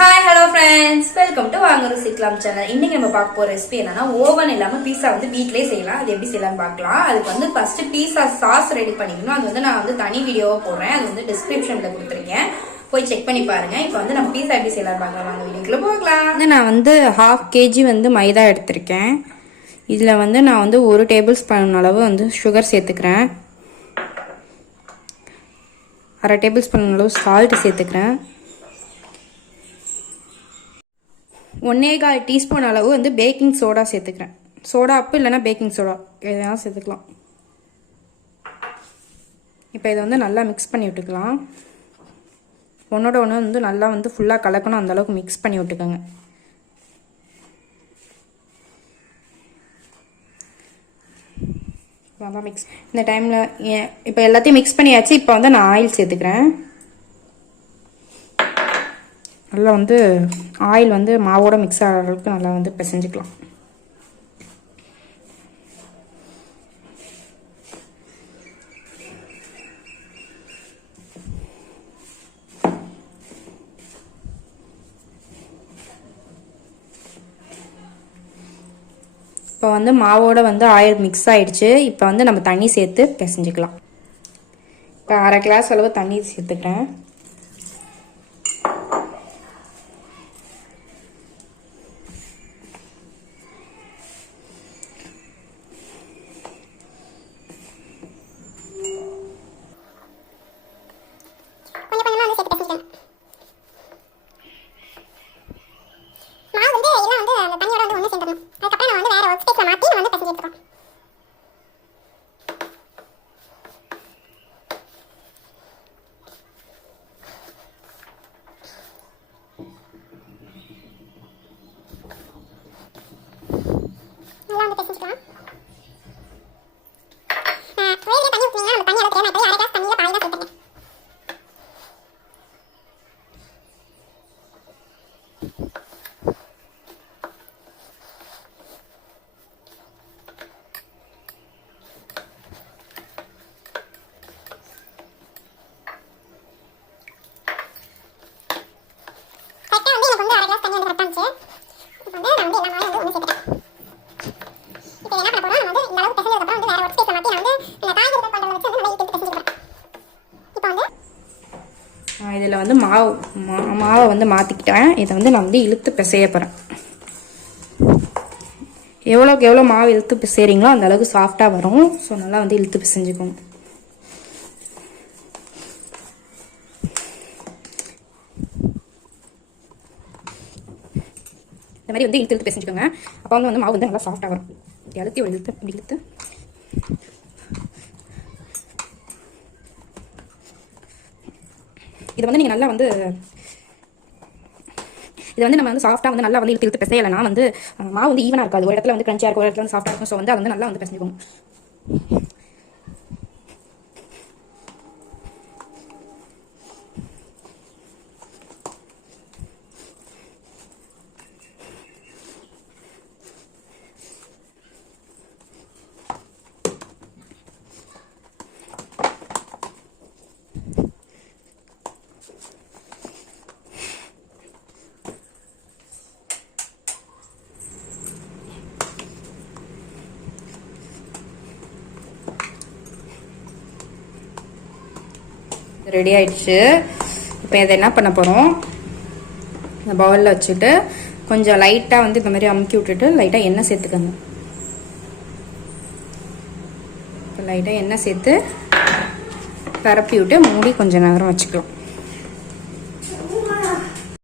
Hi hello friends, welcome to வாங்க ருசிக்கலாம் channel. இன்னைக்கு நம்ம பார்க்க போற ரெசிபி என்னன்னா, ஓவன் இல்லாம பீஸா வந்து வீட்லயே செய்யலாம். அது எப்படி செய்யலாம்னு பார்க்கலாம். அதுக்கு வந்து ஃபர்ஸ்ட் பீஸா சாஸ் ரெடி பண்ணிக்கணும். அது வந்து நான் வந்து தனி வீடியோவா போடுறேன். அது வந்து டிஸ்கிரிப்ஷன்ல கொடுத்துருக்கேன், போய் செக் பண்ணி பாருங்க. இப்போ வந்து நம்ம பீஸா எப்படி செய்யலாம் பார்க்கலாம். வாங்க வீடியோக்குள்ள போகலாம். நான் வந்து 1/2 kg வந்து மைதா எடுத்திருக்கேன். இதுல வந்து நான் வந்து 1 டேபிள் ஸ்பூன் அளவு வந்து சுகர் சேர்த்துக்கிறேன். 1/2 டேபிள் ஸ்பூன் அளவு சால்ட் சேர்த்துக்கிறேன். 1/4 டீஸ்பூன் அளவு வந்து பேக்கிங் சோடா சேர்த்துக்கிறேன். சோடா உப்பு இல்லைன்னா பேக்கிங் சோடா எதனாலும் சேர்த்துக்கலாம். இப்போ இதை வந்து நல்லா மிக்ஸ் பண்ணி விட்டுக்கலாம். ஒன்றோட ஒன்று வந்து நல்லா வந்து ஃபுல்லாக கலக்கணும், அந்தளவுக்கு மிக்ஸ் பண்ணி விட்டுக்கோங்க. நல்லா மிக்ஸ் இந்த டைமில் இப்போ எல்லாத்தையும் மிக்ஸ் பண்ணியாச்சு. இப்போ வந்து நான் ஆயில் சேர்த்துக்கிறேன். நல்லா வந்து ஆயில் வந்து மாவோட மிக்ஸ் ஆகிற அளவுக்கு நல்லா வந்து பிசைஞ்சிக்கலாம். இப்போ வந்து மாவோட வந்து ஆயில் மிக்ஸ் ஆயிடுச்சு. இப்போ வந்து நம்ம தண்ணி சேர்த்து பிசைஞ்சிக்கலாம். இப்போ 1/2 கிளாஸ் அளவு தண்ணி சேர்த்துக்கிறேன். இதில் வந்து மாவை வந்து மாற்றிக்கிட்டேன். இதை வந்து நான் வந்து இழுத்து பிசைய போகிறேன். எவ்வளோக்கு எவ்வளோ மாவு இழுத்து பிசைறீங்களோ அந்த அளவுக்கு சாஃப்டாக வரும். ஸோ நல்லா வந்து இழுத்து பிசைஞ்சுக்கோங்க. இந்த மாதிரி வந்து இழுத்து பிசைஞ்சுக்கோங்க. அப்போ வந்து மாவு வந்து நல்லா சாஃப்டாக வரும். இழுத்து ஒரு இழுத்து இப்படி இழுத்து இதை வந்து நீங்கள் நல்லா வந்து இதை வந்து நம்ம வந்து சாஃப்டாக வந்து நல்லா வந்து இழுத்து பிசையலைன்னா வந்து மாவு வந்து ஈவனாக இருக்காது. ஒரு இடத்துல வந்து கிரன்ச்சியாக இருக்கும், ஒரு இடத்துல வந்து சாஃப்டாக இருக்கும். ஸோ வந்து அதை வந்து நல்லா வந்து பிசைஞ்சுக்கோங்க. ரெடி ஆயிடுச்சு. இப்போ இதை என்ன பண்ண போகிறோம், இந்த பவுலில் வச்சுட்டு கொஞ்சம் லைட்டாக வந்து இந்த மாதிரி அமுக்கி விட்டுட்டு லைட்டாக எண்ணெய் சேர்த்துக்கோங்க. இப்போ லைட்டாக எண்ணெய் சேர்த்து பரப்பி விட்டு மூடி கொஞ்சம் நேரம் வச்சுக்கலாம்.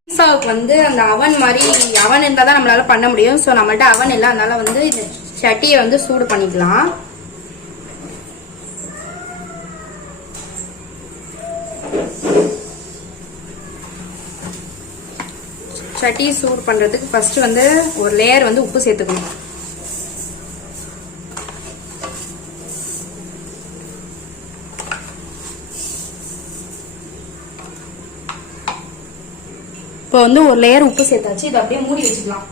பீஸாவுக்கு வந்து அந்த அவன் மாதிரி அவன் இருந்தால் தான் நம்மளால பண்ண முடியும். ஸோ நம்மள்ட்ட அவன் இல்லை, அதனால வந்து இந்த சட்டியை வந்து சூடு பண்ணிக்கலாம். சட்டி சூடு பண்றதுக்கு ஃபர்ஸ்ட் வந்து ஒரு லேயர் வந்து உப்பு சேர்த்துக்கணும். இப்போ வந்து ஒரு லேயர் உப்பு சேர்த்தாச்சு. இதை அப்படியே மூடி வச்சுக்கலாம்.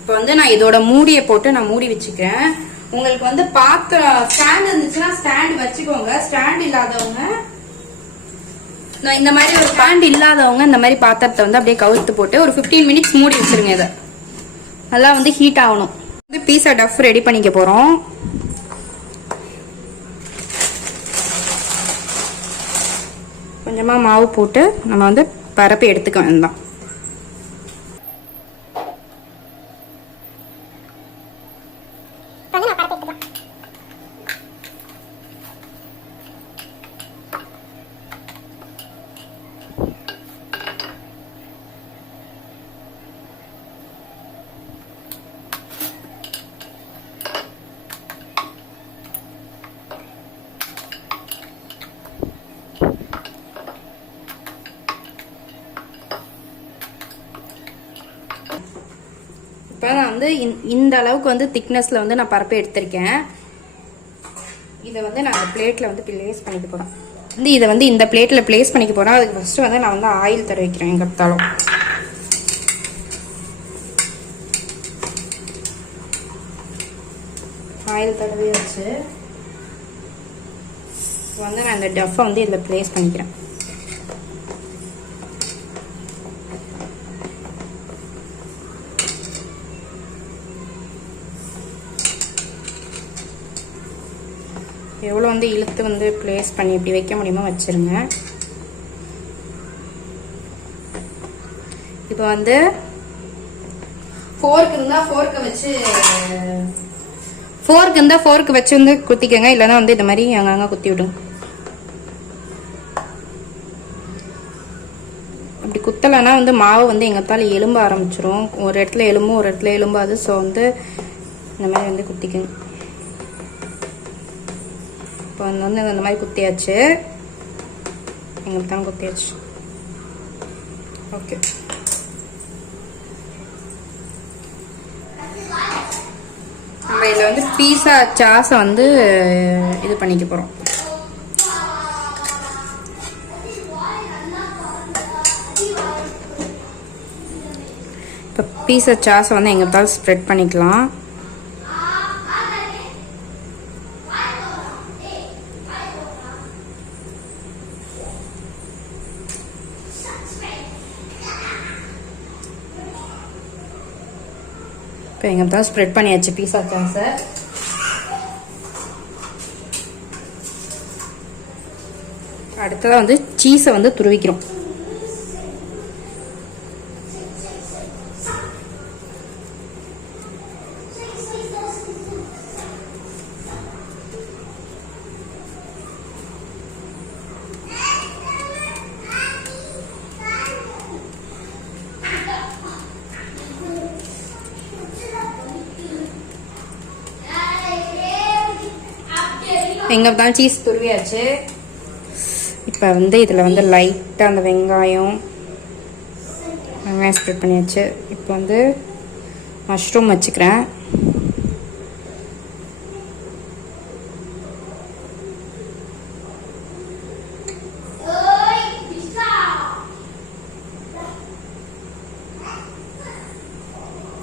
இப்போ வந்து நான் இதோட மூடியை போட்டு நான் மூடி வச்சுக்கிறேன். உங்களுக்கு வந்து பாத்திரம் ஸ்டாண்ட் இருந்துச்சுன்னா ஸ்டாண்ட் வச்சுக்கோங்க. ஸ்டாண்ட் இல்லாதவங்க இந்த மாதிரி ஒரு ஸ்டாண்ட் இல்லாதவங்க இந்த மாதிரி பாத்திரத்தை வந்து அப்படியே கவுத்து போட்டு ஒரு 15 மினிட்ஸ் மூடி வச்சிருங்க. இதை நல்லா வந்து ஹீட் ஆகணும். பீஸா டஃப் ரெடி பண்ணிக்க போறோம். கொஞ்சமா மாவு போட்டு நம்ம வந்து பரப்பி எடுத்துக்க வேண்டாம். இப்போ நான் வந்து இந்த அளவுக்கு வந்து திக்னஸ்ல வந்து நான் பரப்பி எடுத்திருக்கேன். இதை வந்து நான் அந்த பிளேட்ல வந்து பிளேஸ் பண்ணிக்க போறேன். இதை வந்து இந்த பிளேட்ல பிளேஸ் பண்ணிக்க போறேன். அதுக்கு ஃபர்ஸ்ட் வந்து நான் வந்து ஆயில் தடவி வைக்கிறேன். எங்க பார்த்தாலும் ஆயில் தடவி வச்சு வந்து நான் இந்த டஃப்பை வந்து இதில் பிளேஸ் பண்ணிக்கிறேன். எவ்வளோ வந்து இழுத்து வந்து பிளேஸ் பண்ணி இப்படி வைக்க முடியுமோ வச்சிருங்க. இப்போ வந்து ஃபோர்க் இருந்தால் ஃபோர்க்கு வச்சு வந்து குத்திக்கங்க. இல்லைன்னா வந்து இந்த மாதிரி அங்கங்க குத்தி விடுங்க. அப்படி குத்தலைன்னா வந்து மாவு வந்து எங்கத்தால எலும்ப ஆரம்பிச்சிரும். ஒரு இடத்துல எலும்பும் ஒரு இடத்துல எலும்பாது. ஸோ வந்து இந்த மாதிரி வந்து குத்திக்கங்க. இப்போ வந்து இந்த மாதிரி குத்தியாச்சு. எங்களுக்கு தான் குத்தியாச்சு. ஓகே, நம்ம இதில் வந்து பீஸா சாஸை வந்து இது பண்ணிக்க போகிறோம். இப்போ பீஸா சாஸை வந்து எங்கே பார்த்தாலும் ஸ்ப்ரெட் பண்ணிக்கலாம். இப்போ எங்கே தான் ஸ்ப்ரெட் பண்ணியாச்சு பீஸா சாஸை. அடுத்ததாக வந்து சீஸை வந்து துருவிக்கிறோம். எங்கே தான் சீஸ் துருவியாச்சு. இப்போ வந்து இதில் வந்து லைட்டாக அந்த வெங்காயம் ஸ்ப்ரெட் பண்ணியாச்சு. இப்போ வந்து மஷ்ரூம் வச்சுக்கிறேன்.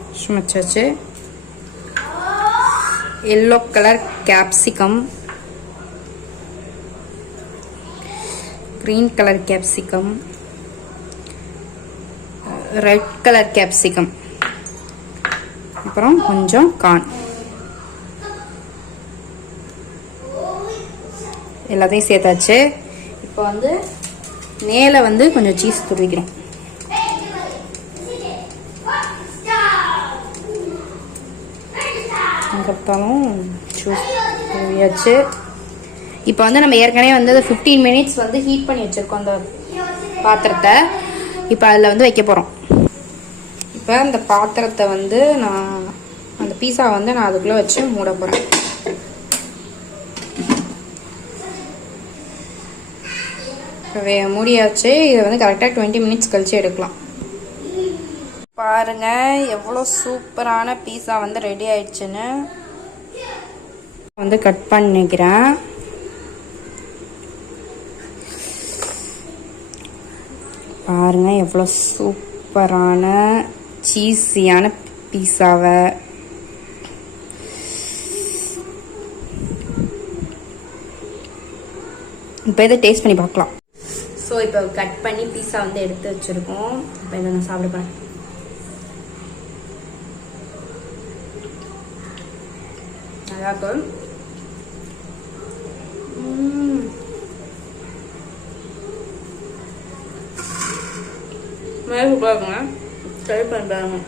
மஷ்ரூம் வச்சாச்சு. Yellow colour capsicum, green color capsicum, red color capsicum, அப்புறம் கொஞ்சம் கார்ன். எல்லாத்தையும் சேர்த்தாச்சு. இப்போ வந்து மேலே வந்து கொஞ்சம் சீஸ் துருவிக்கிறோம். அதுக்கப்புறம் சூஸ் துருவியாச்சு. இப்போ வந்து நம்ம ஏற்கனவே வந்து 15 மினிட்ஸ் வந்து ஹீட் பண்ணி வச்சுருக்கோம் அந்த பாத்திரத்தை. இப்போ அதில் வந்து வைக்க போகிறோம். இப்போ அந்த பாத்திரத்தை வந்து நான் அந்த பீஸா வந்து நான் அதுக்குள்ளே வச்சு மூட போகிறேன். இப்போ மூடியாச்சு. இதை வந்து கரெக்டாக 20 மினிட்ஸ் கழிச்சு எடுக்கலாம். பாருங்கள் எவ்வளோ சூப்பரான பீஸா வந்து ரெடி ஆயிடுச்சுன்னு. வந்து கட் பண்ணிக்கிறேன். பாருங்க எவ்வளோ சூப்பரான சீஸியான பீஸாவை. இப்போ இதை டேஸ்ட் பண்ணி பார்க்கலாம். ஸோ இப்போ கட் பண்ணி பீஸா வந்து எடுத்து வச்சிருக்கோம். இப்போ இதை நான் சாப்பிட போறேன். நல்லா இருக்கும். சூப்பராக இருக்குங்க. ட்ரை பண்ணி பாருங்க.